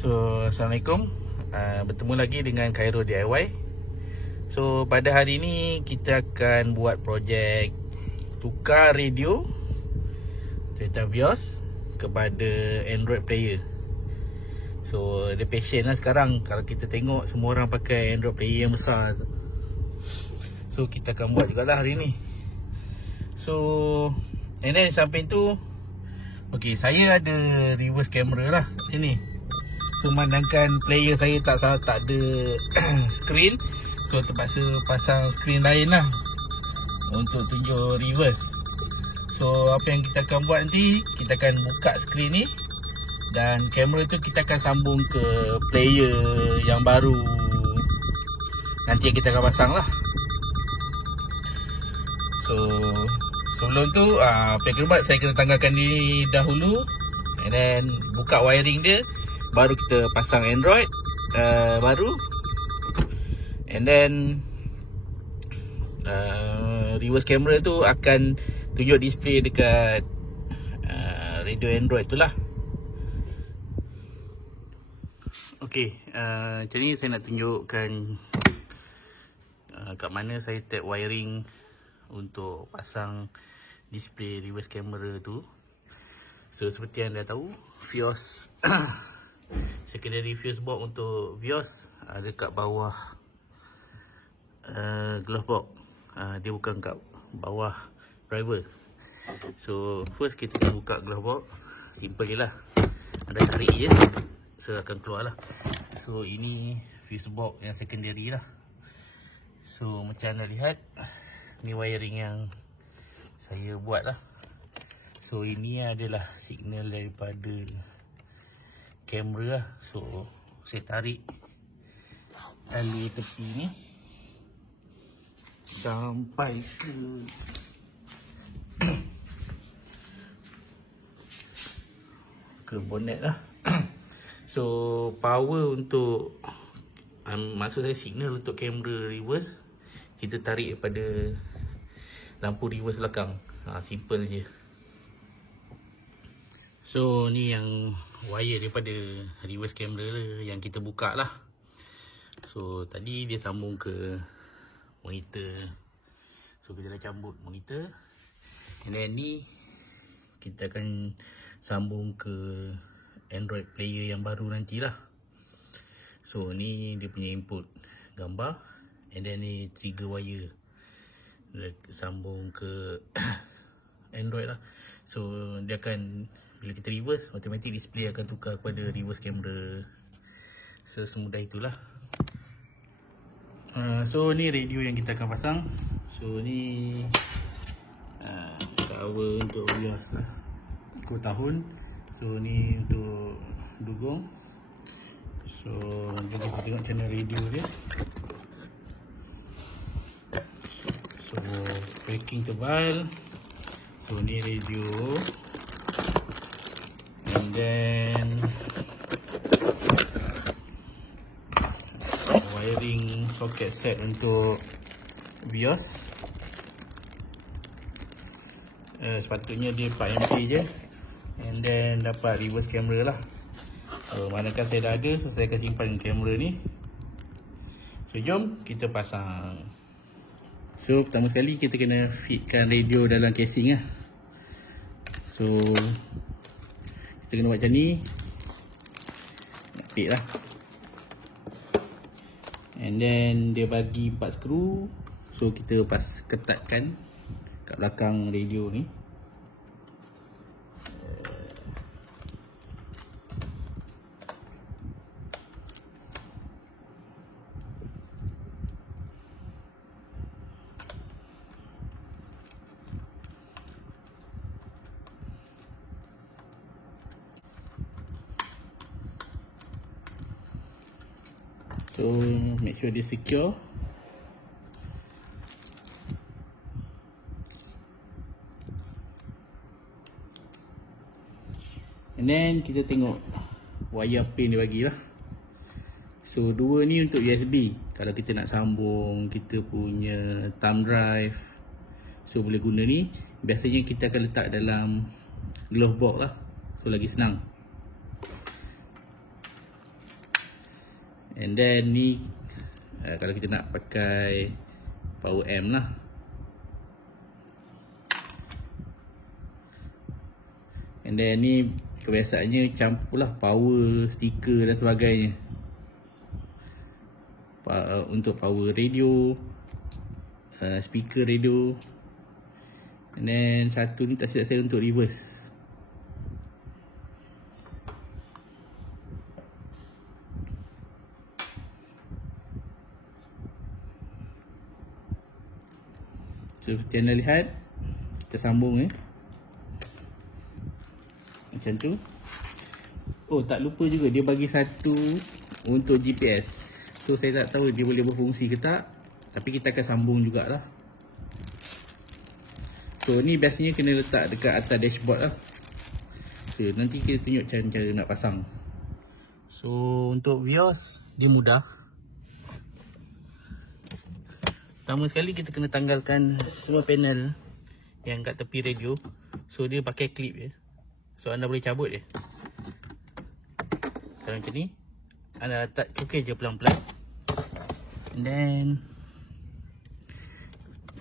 So, Assalamualaikum. Bertemu lagi dengan Khairul DIY. So, pada hari ini kita akan buat projek tukar radio Toyota Vios kepada Android player. So, dia passion lah sekarang. Kalau kita tengok semua orang pakai Android player yang besar. So, kita akan buat jugalah hari ni. So, and then di samping tu, okay, saya ada reverse camera lah ini. So, memandangkan player saya tak ada screen, so terpaksa pasang screen lain lah untuk tunjuk reverse. So, apa yang kita akan buat nanti, kita akan buka screen ni dan kamera tu kita akan sambung ke player yang baru nanti yang kita akan pasang lah. So, sebelum tu apa yang kena buat, saya kena tanggalkan ni dahulu, and then buka wiring dia, baru kita pasang Android baru, and then reverse camera tu akan tunjuk display dekat radio Android tu lah. Ok, macam ni saya nak tunjukkan kat mana saya tap wiring untuk pasang display reverse camera tu. So, seperti yang dah tahu, Vios secondary fuse box untuk Vios ada kat bawah glove box. Dia bukan kat bawah driver. So, first kita kena buka glove box. Simple je lah, anda tarik je, so akan keluar lah. So, ini fuse box yang secondary lah. So, macam anda lihat, ni wiring yang saya buat lah. So, ini adalah signal daripada kamera lah. So, saya tarik tali tepi ni sampai ke bonnet lah. So, power untuk maksud saya signal untuk kamera reverse, kita tarik daripada lampu reverse belakang. Simple je. So, ni yang wire daripada reverse camera yang kita buka lah. So, tadi dia sambung ke monitor. So, kita dah cabut monitor, and then ni kita akan sambung ke Android player yang baru nantilah. So, ni dia punya input gambar, and then ni trigger wire dia sambung ke Android lah. So, dia akan, bila kita reverse, automatic display akan tukar kepada reverse camera. So, semudah itulah. So, ni radio yang kita akan pasang. So, ni cover untuk Vios lah, 10 tahun. So, ni untuk dugong. So, jom kita tengok channel radio dia. So, packing tebal. So, ni radio, and then wiring socket set untuk Vios. Sepatutnya dia 4 ampere je, and then dapat reverse camera lah. So, manakala saya dah ada, so saya akan simpan kamera ni. So, jom kita pasang. So, pertama sekali kita kena fitkan radio dalam casing lah. So, kita kena buat macam ni, fit lah, and then dia bagi 4 skru. So, kita ketatkan kat belakang radio ni. So, make sure dia secure. And then kita tengok wire pin dia bagilah. So, 2 ni untuk USB. Kalau kita nak sambung kita punya thumb drive, so boleh guna ni. Biasanya kita akan letak dalam glove box lah, so lagi senang. And then ni kalau kita nak pakai power amp lah. And then ni kebiasaannya campur lah power, stiker dan sebagainya. Untuk power radio, speaker radio. And then satu ni tak silap saya untuk reverse. So seperti anda lihat, kita sambung macam tu. Oh, tak lupa juga dia bagi satu untuk GPS. So saya tak tahu dia boleh berfungsi ke tak, tapi kita akan sambung jugalah. So ni biasanya kena letak dekat atas dashboard lah. So nanti kita tunjuk cara nak pasang. So untuk vios dia mudah. Pertama sekali kita kena tanggalkan semua panel yang kat tepi radio. So dia pakai clip je. So anda boleh cabut je. Kalau macam ni, anda letak cukir je pelan-pelan. And then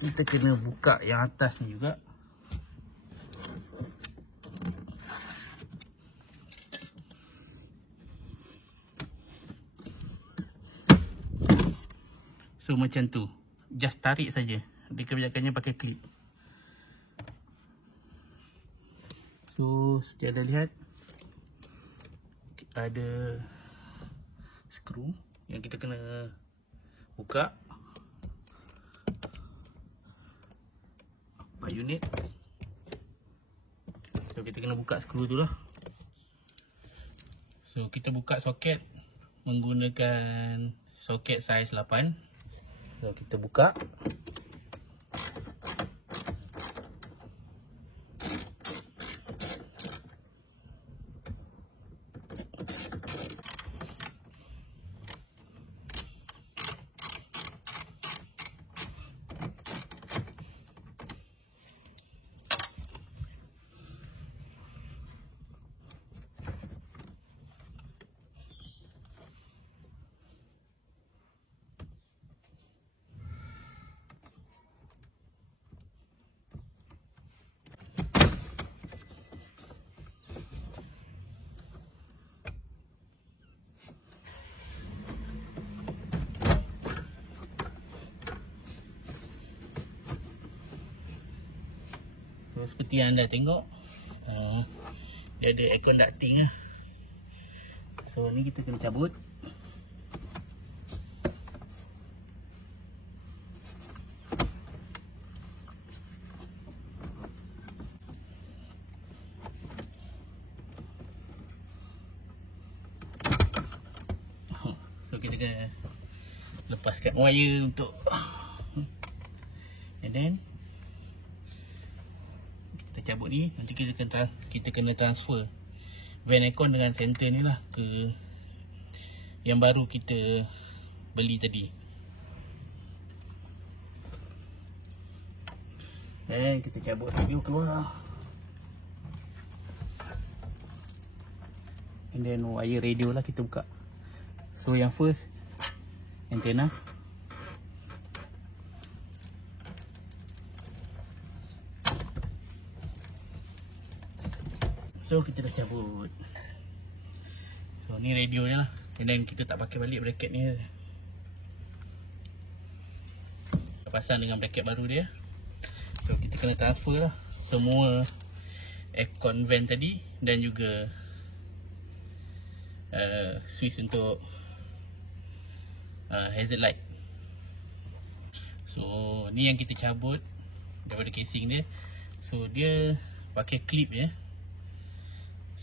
kita kena buka yang atas ni juga. So macam tu. Just tarik saja. Dia kebijakannya pakai clip. So seperti anda lihat, ada skru yang kita kena buka. Unit. So kita kena buka skru tu lah. So kita buka soket menggunakan soket saiz 8. So kita buka. So seperti yang anda tengok, dia ada aircon ducting lah. So ni kita kena cabut. So kita kena lepaskan wire untuk, and then cabut ni. Nanti kita kena transfer van aircon dengan center ni lah ke yang baru kita beli tadi. Dan kita cabut radio keluar. And then wire radio lah kita buka. So yang first, antena. So kita dah cabut. So ni radio ni lah. And then kita tak pakai balik bracket ni. Kita pasang dengan bracket baru dia. So kita kena transfer lah semua aircon vent tadi. Dan juga switch untuk hazard light. So ni yang kita cabut daripada casing dia. So dia pakai clip je.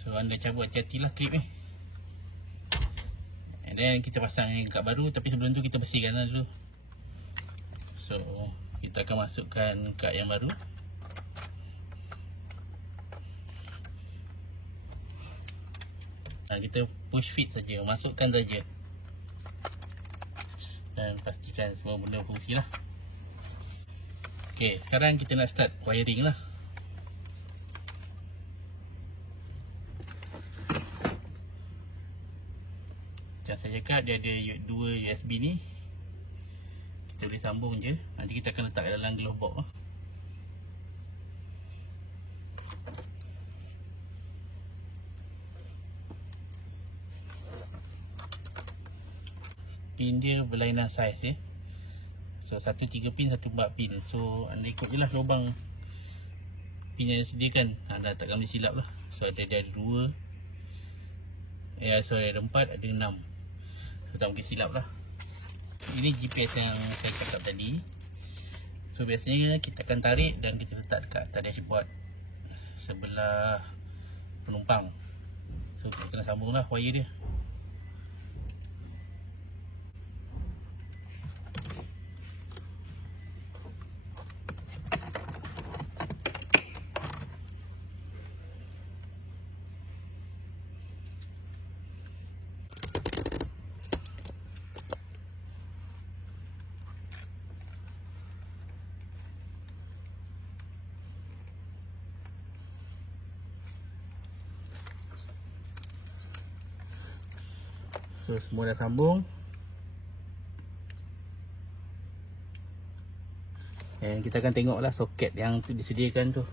So anda cabut hati-hatilah clip ni. And then kita pasang yang kad baru. Tapi sebelum tu kita bersihkan lah dulu. So kita akan masukkan kad yang baru. Kita push fit saja, masukkan saja. Dan pastikan semua benda fungsi lah. Ok, sekarang kita nak start wiring lah. Macam saya cakap, dia ada 2 USB ni. Kita boleh sambung je. Nanti kita akan letak dalam glove box. Pin dia berlainan saiz ya. So satu 3 pin, satu 4 pin. So anda ikut je lah lubang pin yang disediakan. Anda takkan boleh silap lah. So dia ada 2. Sorry, ada 4, ada 6. So tak mungkin silap lah. Ini GPS yang saya cakap tadi. So biasanya kita akan tarik dan kita letak dekat atas dashboard sebelah penumpang. So kita kena sambung lah wire dia. So semua dah sambung. Dan kita akan tengoklah soket yang tu disediakan tu.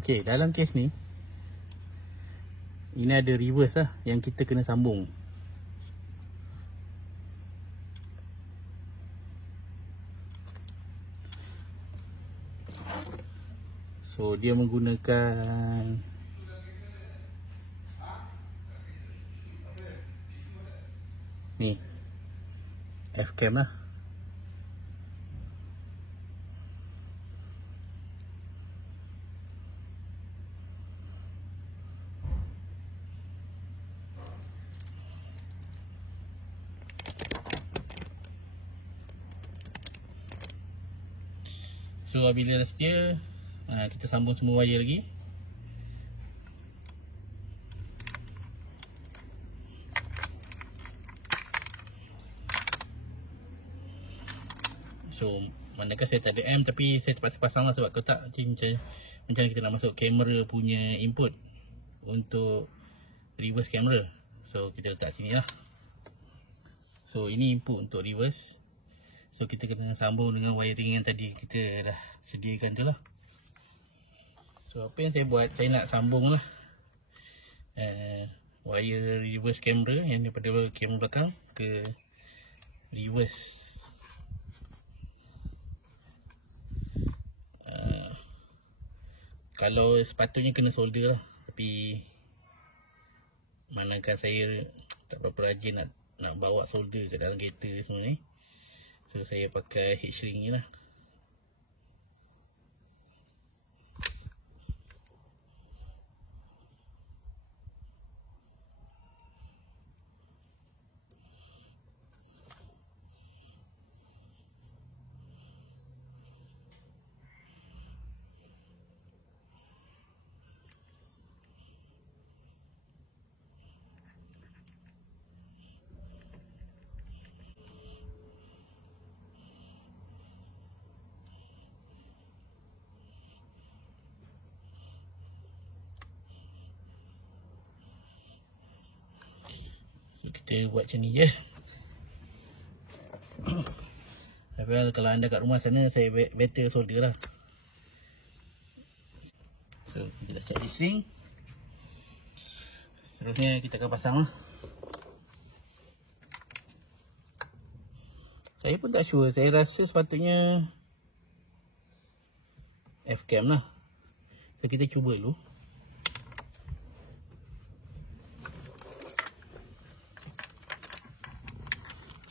Okey, dalam kes ni ini ada reverse lah yang kita kena sambung. So dia menggunakan ni F-cam lah. So bila dah sedia, kita sambung semua wire lagi. So manakah saya tak ada M, tapi saya terpaksa pasang lah sebab kalau tak macam mana kita nak masuk kamera punya input untuk reverse camera. So kita letak sini lah. So ini input untuk reverse. So kita kena sambung dengan wiring yang tadi kita dah sediakan tu lah. So apa yang saya buat, saya nak sambung lah wire reverse camera yang daripada kamera belakang ke reverse. Kalau sepatutnya kena solder lah, tapi manakah saya tak berapa rajin nak bawa solder ke dalam kereta semua ni. So saya pakai heat shrink ni lah. Kita buat macam ni je. Tapi kalau anda kat rumah sana, saya better solder lah. So kita dah set string. Seterusnya kita akan pasang lah. Saya pun tak sure, saya rasa sepatutnya F-cam lah. So kita cuba dulu.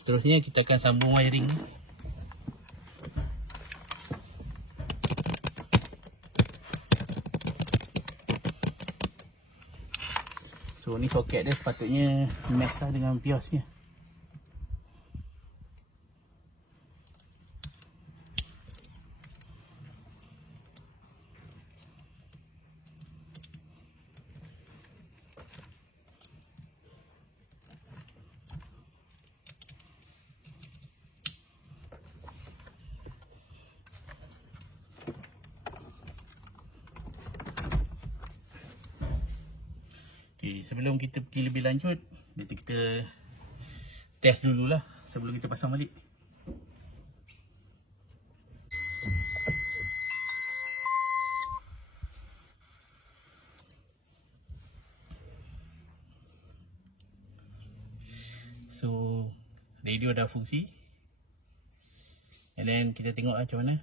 Seterusnya kita akan sambung wiring. So ni soket dia sepatutnya match lah dengan piosnya. Okay, sebelum kita pergi lebih lanjut, kita test dululah sebelum kita pasang balik. So, radio dah fungsi. And then kita tengok macam mana.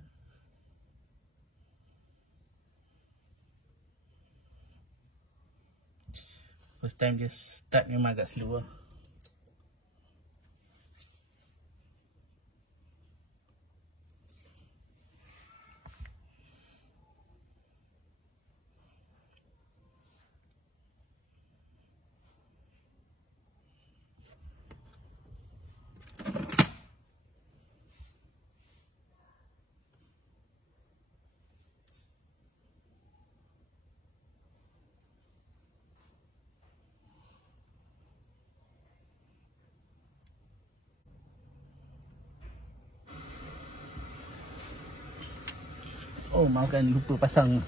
First time dia start memang agak slow lah. Oh, maafkan lupa pasang.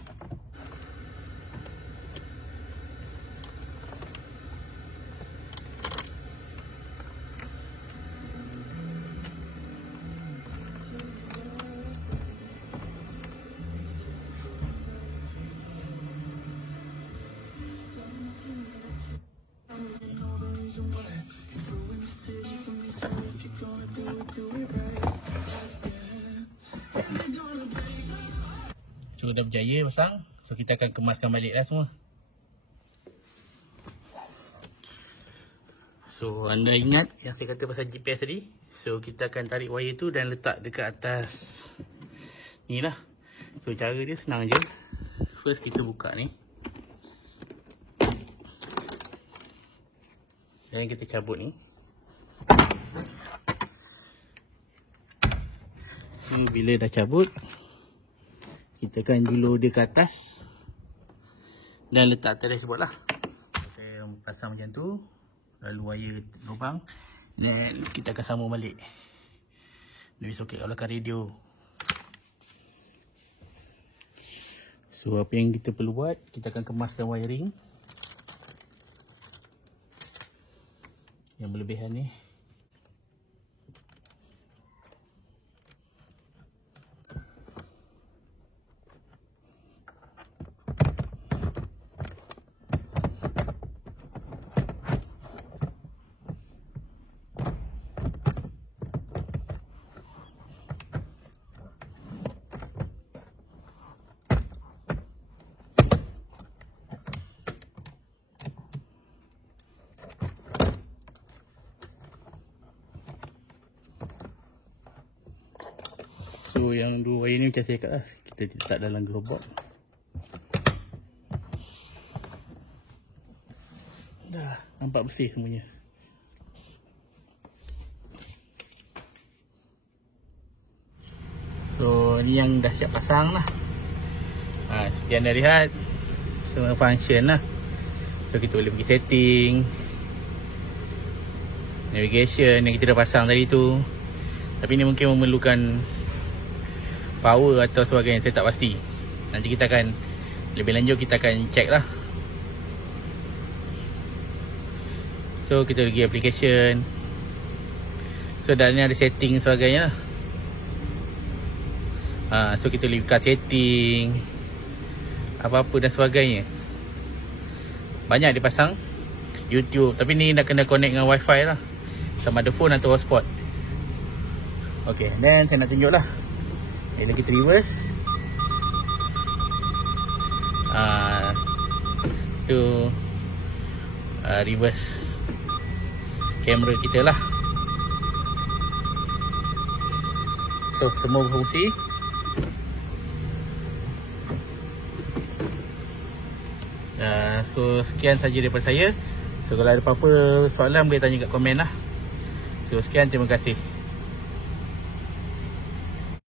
So dah berjaya pasang. So kita akan kemaskan balik lah semua. So anda ingat yang saya kata pasal GPS tadi. So kita akan tarik wire tu dan letak dekat atas ni lah. So cara dia senang je. First kita buka ni, dan kita cabut ni. So bila dah cabut, kita akan julur dia ke atas dan letak atas dashboard lah. Saya pasang macam tu, lalu wire lubang, dan kita akan sambung balik. Lebih soket kat belakang radio. So apa yang kita perlu buat, kita akan kemaskan wiring yang berlebihan ni. So yang dua wire ni macam saya cakap lah, kita letak dalam gerobak. Dah nampak bersih semuanya. So ni yang dah siap pasang lah. Seperti anda lihat, semua function lah. So kita boleh pergi setting, navigation yang kita dah pasang tadi tu. Tapi ni mungkin memerlukan power atau sebagainya, saya tak pasti. Nanti kita akan lebih lanjut, kita akan check lah. So kita pergi application. So dalam ni ada setting sebagainya lah. So kita boleh buka setting, apa-apa dan sebagainya. Banyak dipasang YouTube, tapi ni nak kena connect dengan wifi lah, sama ada phone atau hotspot. Okay, then saya nak tunjuk lah. Bila kita reverse, tu reverse kamera kita lah. So semua berfungsi. So sekian saja daripada saya. So kalau ada apa-apa soalan boleh tanya kat komen lah. So sekian, terima kasih.